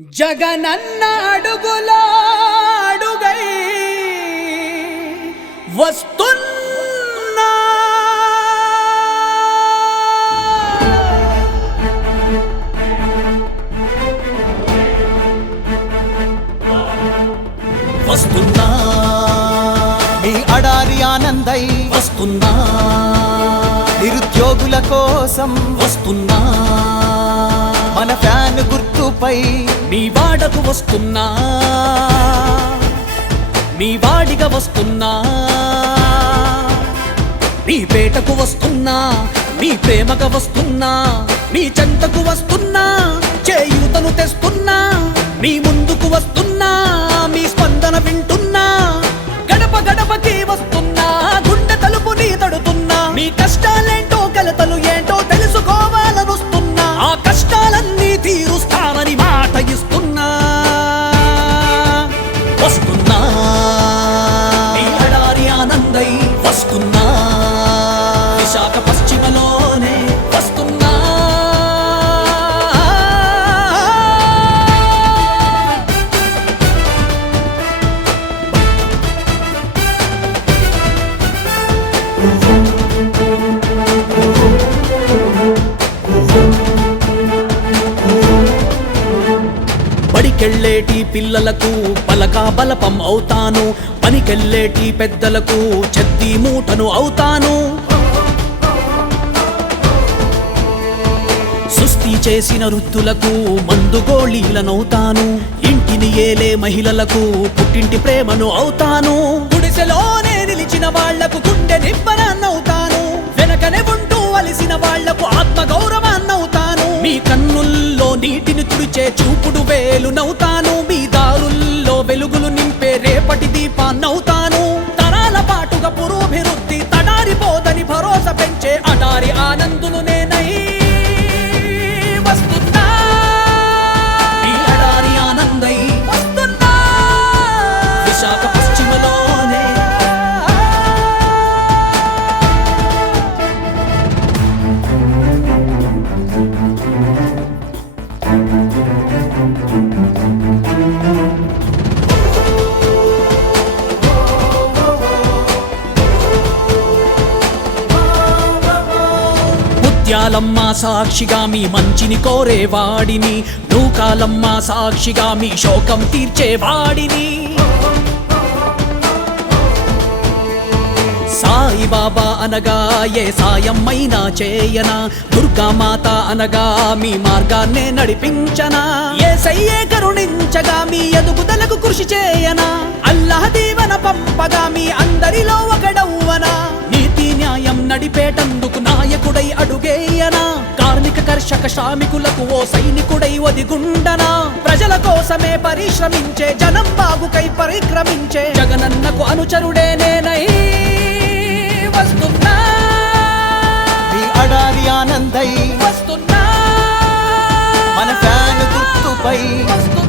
జగనన్న అడుగులో అడుగై వస్తున్నా. వస్తున్నా. మీ అడారి ఆనందై వస్తున్నా. నిరుద్యోగుల కోసం వస్తున్నా. మన ఫ్యాన్ పై నీ వాడకు వస్తున్నా. నీ వాడిగా వస్తున్నా. నీ పేటకు వస్తున్నా. నీ ప్రేమగా వస్తున్నా. నీ చెంతకు వస్తున్నా. చేయూతను తెస్తున్నా. మీ ముందుకు వస్తున్నా. మీ స్పందన వింటున్నా. గడప గడపకి వస్తున్నా. గుండె తలుపుని తడుతున్నా. మీ కష్టం బడికెళ్ళేటి పిల్లలకు పలకా బలపం అవుతాను. పనికెళ్ళేటి పెద్దలకు చెత్తి మూటను అవుతాను. సుస్థి చేసిన వృత్తులకు మందు గోళీలనవుతాను. ఇంటిని ఏలే మహిళలకు పుట్టింటి ప్రేమను అవుతాను. గుడిసెలోనే నిలిచిన వాళ్ళకు గుండె నిబ్బరాన్నవుతాను. వెనకనే ఉంటూ అలిసిన వాళ్ళకు ఆత్మ గౌరవాన్నవుతాను మీ కన్ను నీటిని తుడిచే చూపుడు వేలునవుతాను మీ ముత్యాలమ్మ సాక్షిగా మీ మంచిని కోరేవాడిని నూకాలమ్మ సాక్షిగా మీ శోకం తీర్చేవాడిని సాయిబాబా అనగా ఏ సాయమ్మైనా చేయనా? దుర్గామాత అనగా మీ మార్గాన్నే నడిపించనా? ఏ సయ్యే కరుణించగా మీ ఎదుగుదలకు కృషి చేయనా? అల్లాహ్ దీవన పంపగా మీ అందరిలో ఒకడవు కర్షక శ్రామికులకు ఓ సైనికుడై ఒదిగుండనా? ప్రజల కోసమే పరిశ్రమించే జనం బాగుకై పరిక్రమించే జగనన్నకు అనుచరుడే నేనై వస్తున్నా. అడారి ఆనందై వస్తున్నా. మన ఫ్యాన్ గుర్తుపై వస్తున్నా